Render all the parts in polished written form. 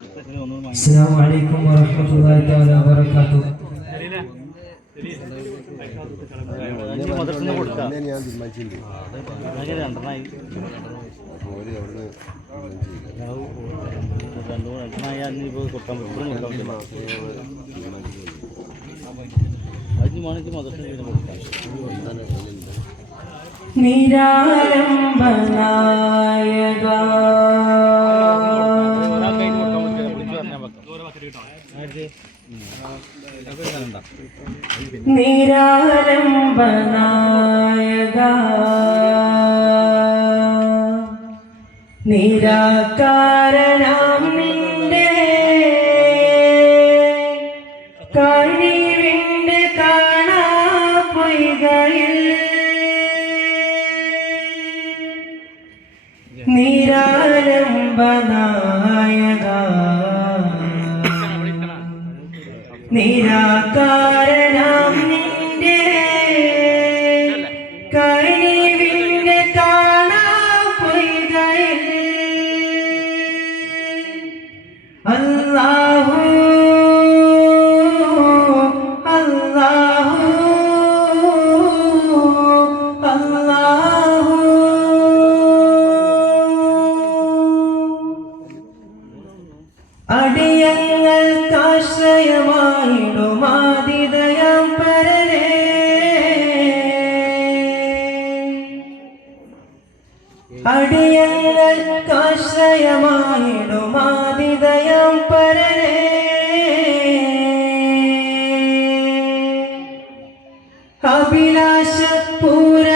السلام عليكم ورحمة الله تعالى وبركاته. നിരാലംബനായക നിരാകാരണം നിന്റെ കഴിവിന്റെ കാണാപ്പൊയ്കയിൽ നിരാലംബനായക നിരാകാരണം നിന്റെ കഴിവിന്റെ കാണാപ്പൊയ്കയിൽ അല്ലാഹു അല്ലാഹു അല്ലാഹു അടിയങ്ങൾക്കാശ്രയമായിടുമാതിദയം പരനേ അടിയങ്ങൾക്കാശ്രയമായിടുമാതിദയം പരനേ അഭിലാഷ പൂരണമേകുമൊരാശ്രിത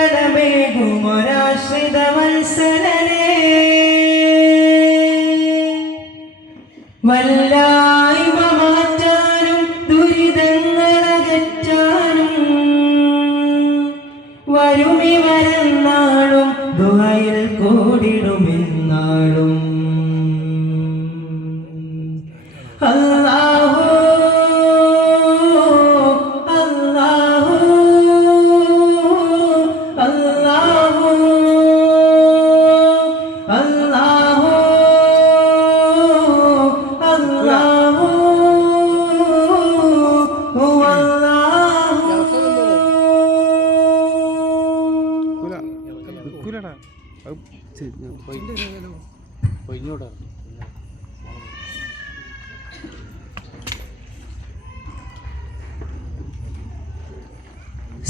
വത്സലനേ വല്ലായ്മ മാറ്റാനും ദുരിതങ്ങളകറ്റാനും വരുമിവരെന്നാളും ദുആയിൽ കൂടിടുമെന്നാളും അല്ലാഹു അല്ലാഹു അല്ലാഹു അല്ലാഹു അല്ലാഹു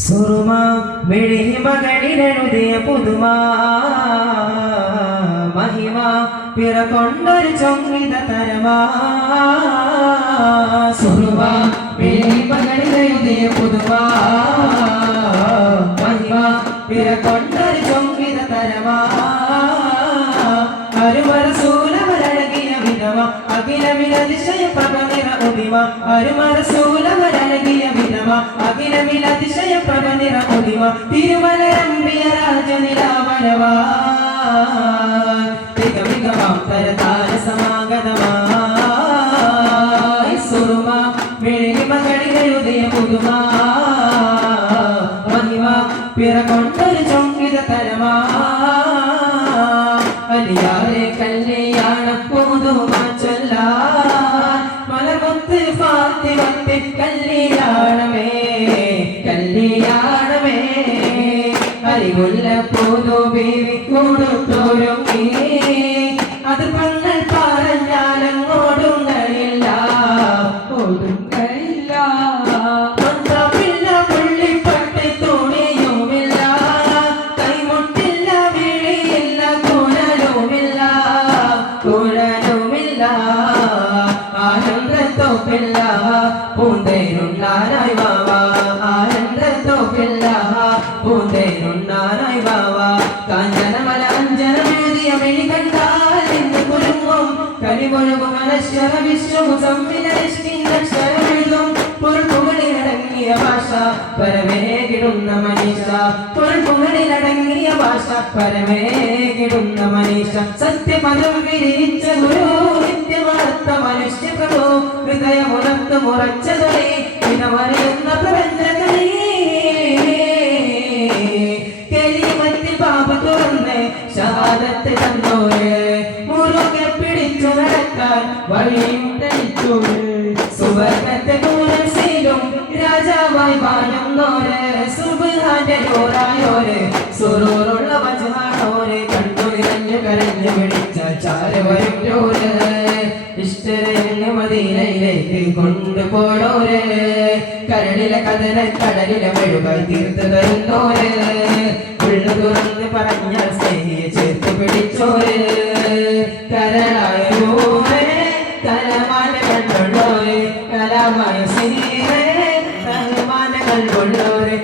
സുറുമ വെളിമകളിലെഴുതിയ പുതുമ മഹിമ പിറകൊണ്ടൊരു ചൊങ്കിത തരമാ സുറുമ വെളിമകളിലെഴുതിയ പുതുമ മഹിമ പിറകൊണ്ടൊരു ചൊങ്കിത തരമാ അരുമറസൂലമരഴകിയ വിധമ അഖിലമിലതിശയ പ്രഭനിറ ഉദിമ അരുമറസൂലമരഴകിയ വിധമ അഖിലമിലതിശയ പ്രഭനിറ ഉദിമ തിരുമലരമ്പിയ രാജനിലാവരവാ തികമികമാം തരതാര സമാഗതമായി സുറുമ വെളിമകളിലെഴുതിയ പുതുമ മഹിമ പിറകൊണ്ടൊരു ചൊങ്കിത തരമാ അലിയാരെ കല്യാണം പുതുമ ചൊല്ലാൻ മലമുത്ത് ഫാത്തിമത്തെ കല്യാണമേ കല്യാണമേ അരിമുല്ല പുതു ബീവി കൊടുത്തൊരുങ്ങി അത് പങ്ങൾ പറഞ്ഞാലങ്ങോടുങ്ങളില്ല ഓടുങ്ങളില്ല പൂന്തേരുണ്ണാനായി വാവാ ആനന്ദത്തോപ്പില്ല പൂന്തേരുണ്ണാനായി വാവാ കാഞ്ചനമല അഞ്ജനമെഴുതിയ മെഴി കണ്ടാൽ എന്ന് കുരുങ്ങും കരിപൊഴുകും മനശ്വര വിശ്വമു സംവിനരിഷ്ടിന്നക്ഷരമെഴുതും പൊരുൾപുകളിലടങ്ങിയ ഭാഷ പരമേകിടുന്ന മനീഷ പൊരുൾപുകളിലടങ്ങിയ ഭാഷ പരമേകിടുന്ന മനീഷ സത്യപദം വിരിച്ച ഗുരു നിത്യമർത്ത മനുഷ്യ പ്രഭു ഹൃദയമുണർത്ത് മുറച്ചതൊളി ഇതമറിയുന്ന പ്രപഞ്ചകളി കെലിമത്തിൽ ബാബ് തുറന്ന് ഷഹാദത്ത് തന്നോര് മുറുകെ പിടിച്ചു നടക്കാൻ വഴിയും തെളിച്ചോര് സുവർഗത്തെ കൂരസിലും രാജാവായി വാഴുന്നോര് സുബ്ഹാന്റെ നൂറായോര് സുറൂറുള്ള വജ്ഹാനോര് കണ്ടു നിറഞ്ഞു കരഞ്ഞു പിടിച്ച ചാരവരുറ്റോര് ഇഷ്ടരഞ്ഞ മദീനയിലേക്ക് കൊണ്ടുപോയോര് കരളിലെ കടല കടലിലെ മെഴുകായി തീർത്ത് തരുന്നോര് ഉള്ളു തുറന്ന് പറഞ്ഞ സ്നേഹിയെ ചേർത്ത് പിടിച്ചോര് കരളായ ഭൂമേ കലമാന കണ്ടുള്ളോര് കലാമായ സ്നേഹേ കലമാന കണ്ടുള്ളോര്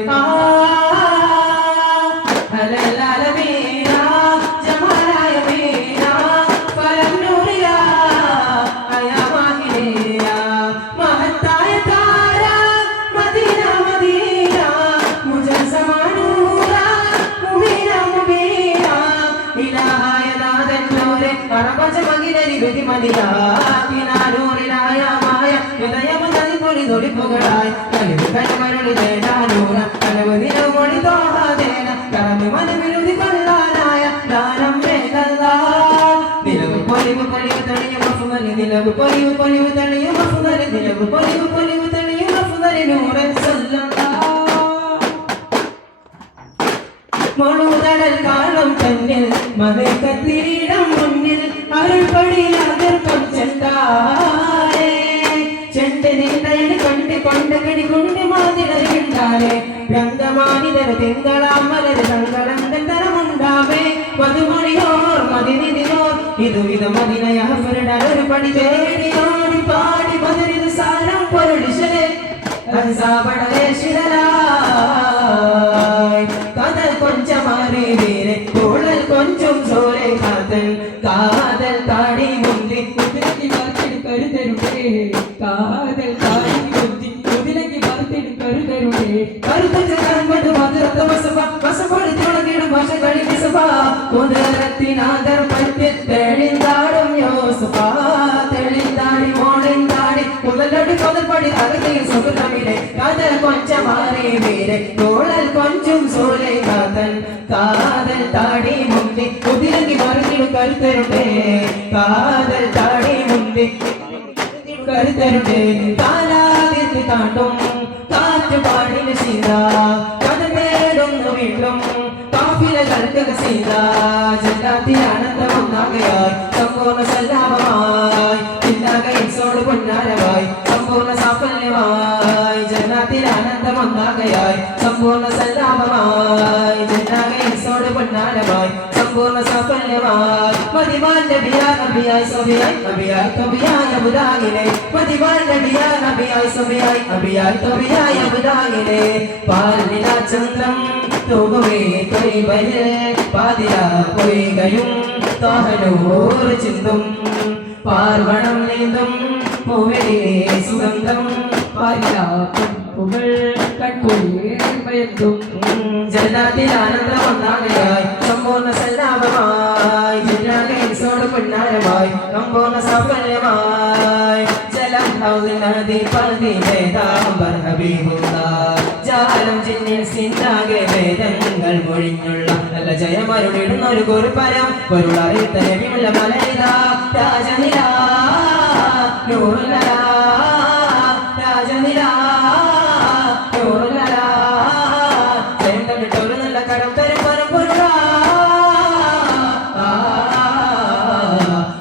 മണുതടൽ കാലം തന്നിൽ മതക്കത്തിരിടം മുന്നിൽ അരുൾപടിയാതിർപ്പം ചെണ്ടാരേ ചെണ്ടനിൽ കണ്ട് കൊണ്ടകടി കൊണ്ട് മാതിരണ്ടാലേ ഗന്ധമാനിതര തിങ്കളാം മലര് തങ്കളന്തൻ തരമുണ്ടാവേ മധുമണിയോർ മതിനിതിനോർ ഇതുവിധം മതിനയാഫരുടെ ഒരു പടി തേടിയോടി പാടി മധുരിത് സാരം പൊരുളിശലേ അൻസാപടലേ ശിരലായി കഥൽ കൊഞ്ചമാറി വീരെ കൂടൽ കൊഞ്ചും ചോരെ കാതൽ കാതൽ താടി മുന്തി കുതിരക്കി മറത്തിട് കരുതരുടേ കാതൽ താടി മുന്തി കുതിരക്കി മറത്തിട് കരുതരുടേ കരുതൽ കൺപട്ട് മധുരത്ത വസവ വസവോട് തുളകിടും ഭാഷ കളിക്ക് സഭ കുതിരത്തിനാദർ പറ്റി തെളിന്താടും യോസഫ തെളിന്താടി മോളിന്താടി കുതലൊടി കൊതൽപടി തകർത്തിയ സുഹൃതമിലെ കഥൽ കൊഞ്ചമാറി വീരെ കൂടൽ കൊഞ്ചും ചോരെ കാതൽ കാതൽ താടി മുന്തി കുതിരക്കി മറത്തിട് കരുതരുടേ കാതൽ താടി മുന്തി കരുതരുടേ കാലാതിർത്തി കാട്ടും കാറ്റ് പാടിന് സീത കഥ തേടുന്നു വീണ്ടും കാഫില കൽക്കക സീത ജന്നാത്തിൽ ആനന്ദമൊന്നാകയായി സമ്പൂർണ്ണ സല്ലാപമായി ചിന്താകയിസോട് പൊന്നാരമായി സമ്പൂർണ്ണ സാഫല്യമായി ജന്നാത്തിൽ ആനന്ദമൊന്നാകയായി സമ്പൂർണ്ണ സല്ലാപമായി ജന്നാകയിസോട് പൊന്നാരമായി സമ്പൂർണ്ണ സാഫല്യമായി മതിമാൻ നബിയാ നബിയായി സബിയായി നബിയായി കബിയായ ബുദായിലെ മതിമാൻ നബിയാ നബിയായി സബിയായി നബിയായി കബിയായ ബുദായിലെ പാലിന ചന്ദ്രം തൂകുമേ തൊയ്ബലിൽ പാതിര പൊയ്കയും താഹനൂർ ചിന്തും പാർവണം നീന്തും പൂവിലെ സുഗന്ധം പാലിലാക്കുകൾ കൺകുളിർമയത്തും ജന്നാത്തിൽ ആനന്ദമൊന്നാകയായി സമ്പൂർണ്ണ സല്ലാപമായി ജില്ലാകയിസോട് പൊന്നാരമായി സമ്പൂർണ്ണ സാഫല്യമായി ജലം നദി പതി വേദാംബർ ഹബീബുള്ള ജാലം ജിന്നിൽ സിന്ദാകെ വേദങ്ങൾ മൊഴിഞ്ഞുള്ള നല്ല ജയമരുളിടുന്ന ഒരു കുറിപ്പരം പൊരുളറിത്തരവിമുള്ള മലയില രാജനില നൂറുല രാജനില നൂറുല ജയം കണ്ടിട്ടൊരു നല്ല കടം തരും പരം പൊരുള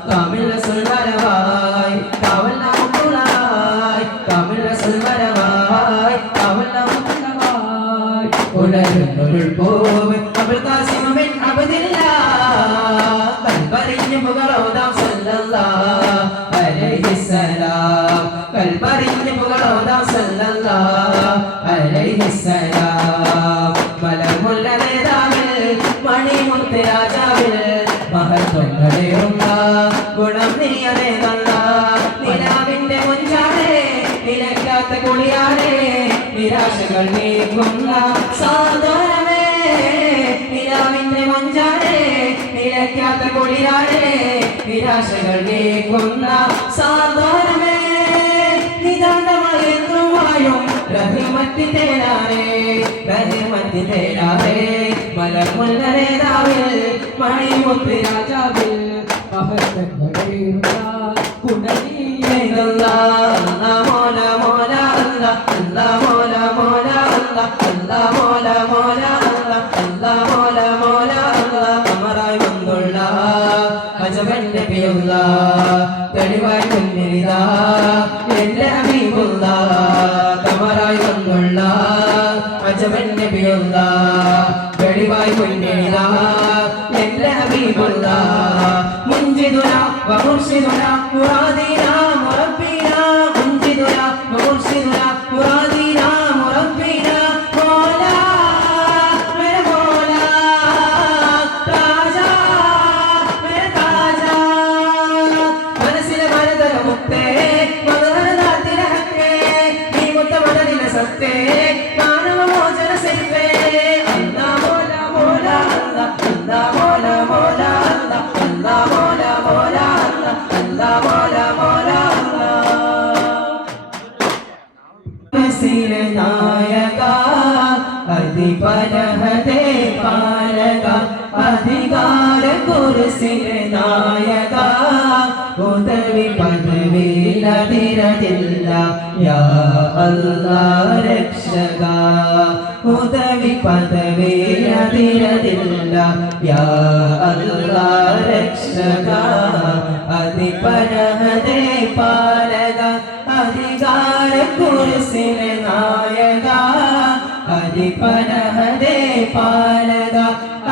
കാമില്ല സുൽവരവായി കാവൽ നമുക്കുളായി കാമില്ല സുൽവരവായി കാവൽ നമുക്കുളവായി ഉടരുന്നൊരുൾ പോവ് അബുൽ ഖാസിം ബിൻ അബ്ദില്ലാ കൽബറിഞ്ഞു പുകളോദാം സല്ലല്ലാഹു അലൈഹിസ്സലാം കൽബറിഞ്ഞു പുകളോദാം സല്ലല്ലാഹു അലൈഹിസ്സലാം മലമുല്ല നേതാവിൽ മണിമുത്ത് രാജാവിൽ മഹത്വങ്ങളേറുന്ന ഗുണം നീയതേ തന്ന നിലാവിന്റെ മുഞ്ചാടേ നിലയ്ക്കാത്ത കുളിയാടേ നിരാശകൾ നീക്കുന്ന സാന്ത്വനമേ നിലാവിന്റെ മുഞ്ചാടേ നിലയ്ക്കാത്ത കുളിയാടേ നിരാശകൾ നീക്കുന്ന സാന്ത്വനമേ നിതാന്തമായി എന്നും വാഴും റഹിമത്തി തേരാറേ മലമുല്ല നേതാവിൽ മണിമുത്ത് രാജാവിൽ മഹത്വങ്ങളേറുന്ന ഗുണ illallah, Allah mola mola Allah, Allah mola mola Allah, Allah mola mola Allah, Allah mola mola Allah. അമറായി വന്നുള്ള അജബൻ നബിയുള്ള തെളിവായി മുന്നിലിതാ എന്റെ ഹബീബുള്ള. അമറായി വന്നുള്ള അജബൻ നബിയുള്ള തെളിവായി മുന്നിലിതാ എന്റെ ഹബീബുള്ള. മുൻജിദുനാ വമുർശിദുനാ മുറാദിനാ മുറബ്ബിനാ, മുൻജിദുനാ വമുർശിദുനാ മുറാദിനാ മുറബ്ബിനാ. മോലാ മേരെ മോലാ താജാ മേരെ താജാ, മനസ്സിലെ മനതര മുത്തേ മദഹരനാത്തിലെ ഹക്കേ, നീ മുത്ത മദനിലെ സത്തേ മാനവ മോചന സൈഫേ. അല്ലാ മോലാ മോലാ അല്ലാ, അല്ലാ മോലാ മോലാ അല്ലാ, അല്ലാ മോലാ മോലാ അല്ലാ, അല്ലാ മോലാ മോലാ അല്ലാ. മനസ്സിലെ നായക അധിപരഹതേ പാലക, അധികാര കുരിശിലെ നായക ഉദവി പദവിയിലതിരതില്ല യാ അല്ലാഹ് രക്ഷക. ഉദവി പദവിയിലതിരതില്ല യാ അല്ലാഹ് രക്ഷക. അധിപരഹതേ പാലക, അധികാര കുരിശിലെ നായക, അധിപരഹതേ പാലക,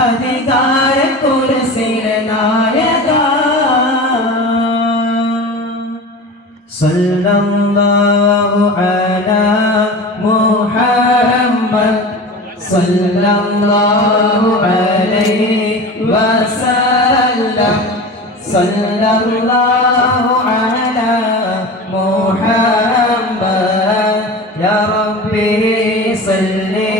അധികാര കുരിശിലെ നായക. സല്ലല്ലാഹു അലാ മുഹമ്മദ്, സല്ലല്ലാഹു അലൈഹി വസല്ലം, സല്ലല്ലാഹു അലാ മുഹമ്മദ്. യാ റബ്ബി സല്ലി